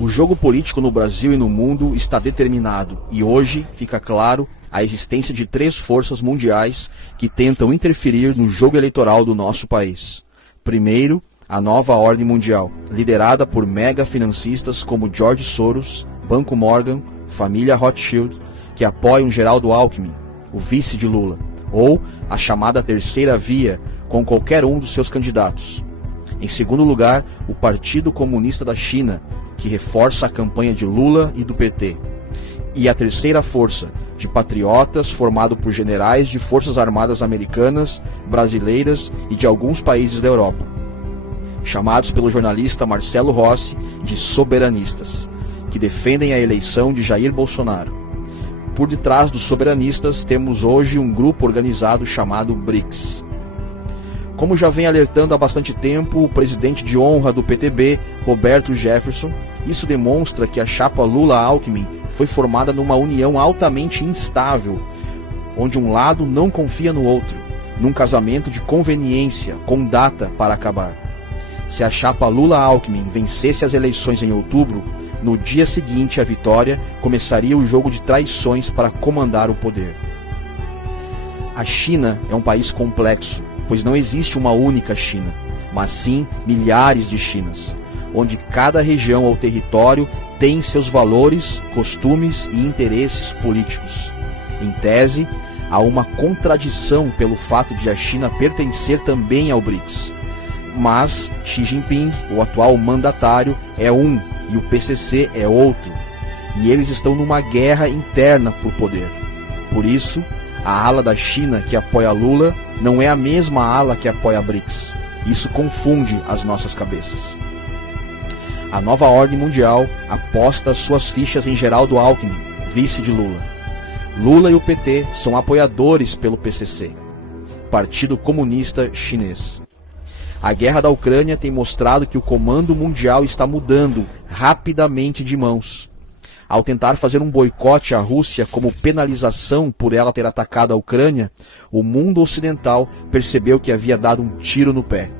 O jogo político no Brasil e no mundo está determinado e hoje fica claro a existência de 3 forças mundiais que tentam interferir no jogo eleitoral do nosso país. Primeiro, a nova ordem mundial, liderada por mega financistas como George Soros, Banco Morgan, família Rothschild, que apoiam Geraldo Alckmin, o vice de Lula, ou a chamada terceira via, com qualquer um dos seus candidatos. Em segundo lugar, o Partido Comunista da China, que reforça a campanha de Lula e do PT. E a terceira força, de patriotas formado por generais de forças armadas americanas, brasileiras e de alguns países da Europa, chamados pelo jornalista Marcelo Rossi de soberanistas, que defendem a eleição de Jair Bolsonaro. Por detrás dos soberanistas temos hoje um grupo organizado chamado BRICS. Como já vem alertando há bastante tempo o presidente de honra do PTB, Roberto Jefferson, isso demonstra que a chapa Lula-Alckmin foi formada numa união altamente instável, onde um lado não confia no outro, num casamento de conveniência, com data para acabar. Se a chapa Lula-Alckmin vencesse as eleições em outubro, no dia seguinte à vitória começaria o jogo de traições para comandar o poder. A China é um país complexo, pois não existe uma única China, mas sim milhares de Chinas, onde cada região ou território tem seus valores, costumes e interesses políticos. Em tese, há uma contradição pelo fato de a China pertencer também ao BRICS. Mas Xi Jinping, o atual mandatário, é um e o PCC é outro, e eles estão numa guerra interna por poder. Por isso, a ala da China que apoia Lula não é a mesma ala que apoia a BRICS. Isso confunde as nossas cabeças. A nova ordem mundial aposta suas fichas em Geraldo Alckmin, vice de Lula. Lula e o PT são apoiadores pelo PCC, Partido Comunista Chinês. A guerra da Ucrânia tem mostrado que o comando mundial está mudando rapidamente de mãos. Ao tentar fazer um boicote à Rússia como penalização por ela ter atacado a Ucrânia, o mundo ocidental percebeu que havia dado um tiro no pé.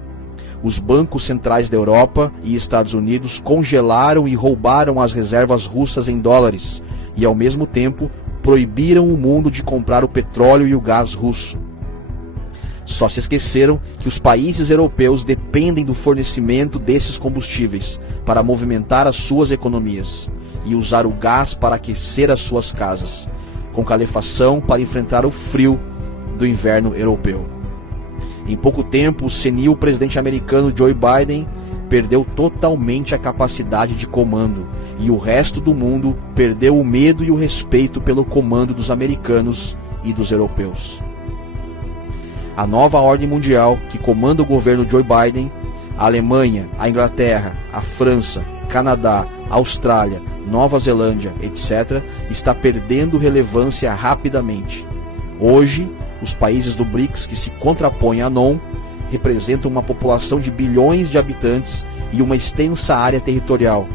Os bancos centrais da Europa e Estados Unidos congelaram e roubaram as reservas russas em dólares e, ao mesmo tempo, proibiram o mundo de comprar o petróleo e o gás russo. Só se esqueceram que os países europeus dependem do fornecimento desses combustíveis para movimentar as suas economias e usar o gás para aquecer as suas casas, com calefação para enfrentar o frio do inverno europeu. Em pouco tempo, o senil presidente americano Joe Biden perdeu totalmente a capacidade de comando e o resto do mundo perdeu o medo e o respeito pelo comando dos americanos e dos europeus. A nova ordem mundial que comanda o governo Joe Biden, a Alemanha, a Inglaterra, a França, Canadá, Austrália, Nova Zelândia, etc., está perdendo relevância rapidamente. Hoje, os países do BRICS que se contrapõem à NOM representam uma população de bilhões de habitantes e uma extensa área territorial,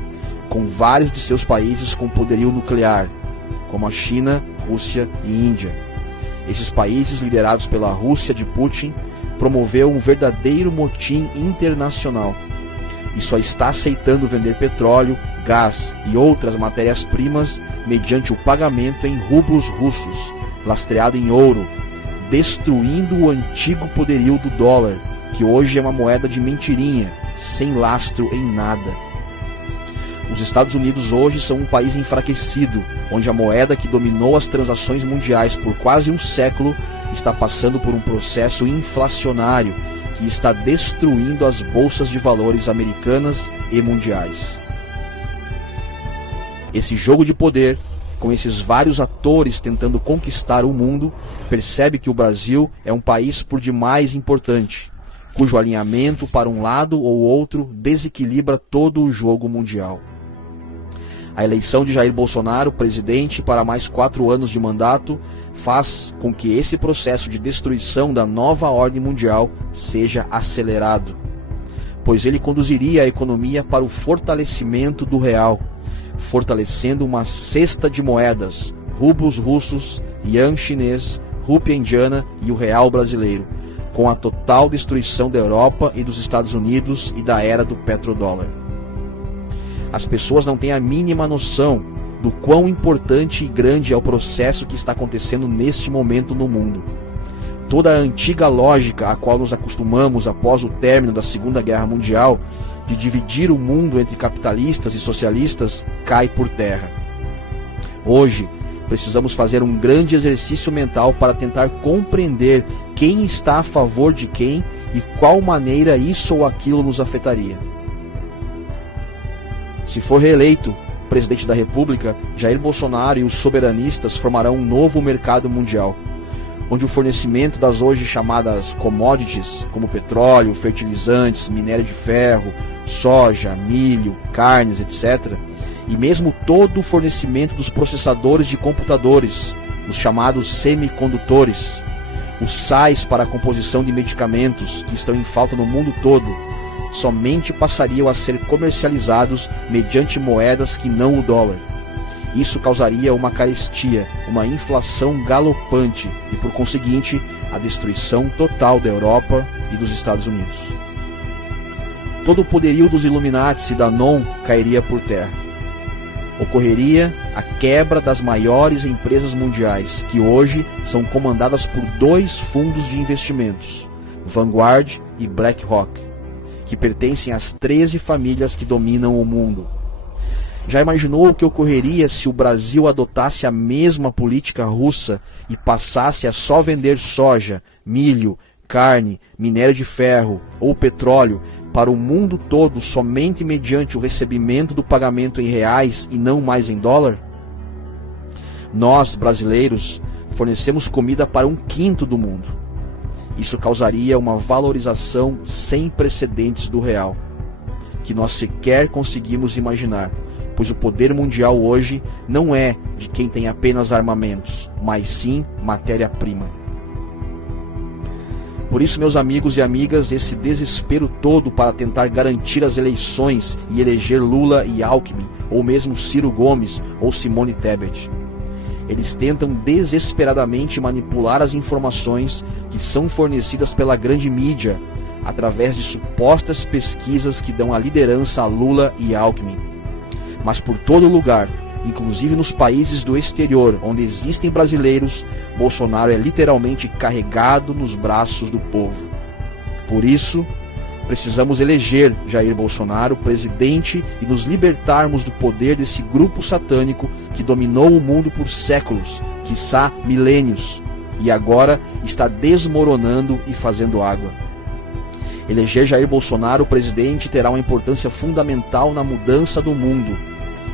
com vários de seus países com poderio nuclear, como a China, Rússia e Índia. Esses países, liderados pela Rússia de Putin, promoveu um verdadeiro motim internacional e só está aceitando vender petróleo, gás e outras matérias-primas mediante o pagamento em rublos russos, lastreado em ouro, destruindo o antigo poderio do dólar, que hoje é uma moeda de mentirinha, sem lastro em nada. Os Estados Unidos hoje são um país enfraquecido, onde a moeda que dominou as transações mundiais por quase um século está passando por um processo inflacionário que está destruindo as bolsas de valores americanas e mundiais. Esse jogo de poder, com esses vários atores tentando conquistar o mundo, percebe que o Brasil é um país por demais importante, cujo alinhamento para um lado ou outro desequilibra todo o jogo mundial. A eleição de Jair Bolsonaro, presidente, para mais 4 anos de mandato, faz com que esse processo de destruição da nova ordem mundial seja acelerado, pois ele conduziria a economia para o fortalecimento do real, fortalecendo uma cesta de moedas, rublos russos, yuan chinês, rúpia indiana e o real brasileiro, com a total destruição da Europa e dos Estados Unidos e da era do petrodólar. As pessoas não têm a mínima noção do quão importante e grande é o processo que está acontecendo neste momento no mundo. Toda a antiga lógica a qual nos acostumamos após o término da Segunda Guerra Mundial, de dividir o mundo entre capitalistas e socialistas, cai por terra. Hoje, precisamos fazer um grande exercício mental para tentar compreender quem está a favor de quem e qual maneira isso ou aquilo nos afetaria. Se for reeleito presidente da República, Jair Bolsonaro e os soberanistas formarão um novo mercado mundial, onde o fornecimento das hoje chamadas commodities, como petróleo, fertilizantes, minério de ferro, soja, milho, carnes, etc., e mesmo todo o fornecimento dos processadores de computadores, os chamados semicondutores, os sais para a composição de medicamentos que estão em falta no mundo todo, somente passariam a ser comercializados mediante moedas que não o dólar. Isso causaria uma carestia, uma inflação galopante e, por conseguinte, a destruição total da Europa e dos Estados Unidos. Todo o poderio dos Illuminati e da NON cairia por terra. Ocorreria a quebra das maiores empresas mundiais, que hoje são comandadas por dois fundos de investimentos, Vanguard e BlackRock, que pertencem às 13 famílias que dominam o mundo. Já imaginou o que ocorreria se o Brasil adotasse a mesma política russa e passasse a só vender soja, milho, carne, minério de ferro ou petróleo para o mundo todo somente mediante o recebimento do pagamento em reais e não mais em dólar? Nós, brasileiros, fornecemos comida para 1/5 do mundo. Isso causaria uma valorização sem precedentes do real, que nós sequer conseguimos imaginar, pois o poder mundial hoje não é de quem tem apenas armamentos, mas sim matéria-prima. Por isso, meus amigos e amigas, esse desespero todo para tentar garantir as eleições e eleger Lula e Alckmin, ou mesmo Ciro Gomes ou Simone Tebet. Eles tentam desesperadamente manipular as informações que são fornecidas pela grande mídia, através de supostas pesquisas que dão a liderança a Lula e Alckmin. Mas por todo lugar, inclusive nos países do exterior, onde existem brasileiros, Bolsonaro é literalmente carregado nos braços do povo. Por isso, precisamos eleger Jair Bolsonaro presidente e nos libertarmos do poder desse grupo satânico que dominou o mundo por séculos, quiçá milênios, e agora está desmoronando e fazendo água. Eleger Jair Bolsonaro presidente terá uma importância fundamental na mudança do mundo,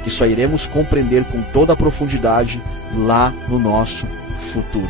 que só iremos compreender com toda a profundidade lá no nosso futuro.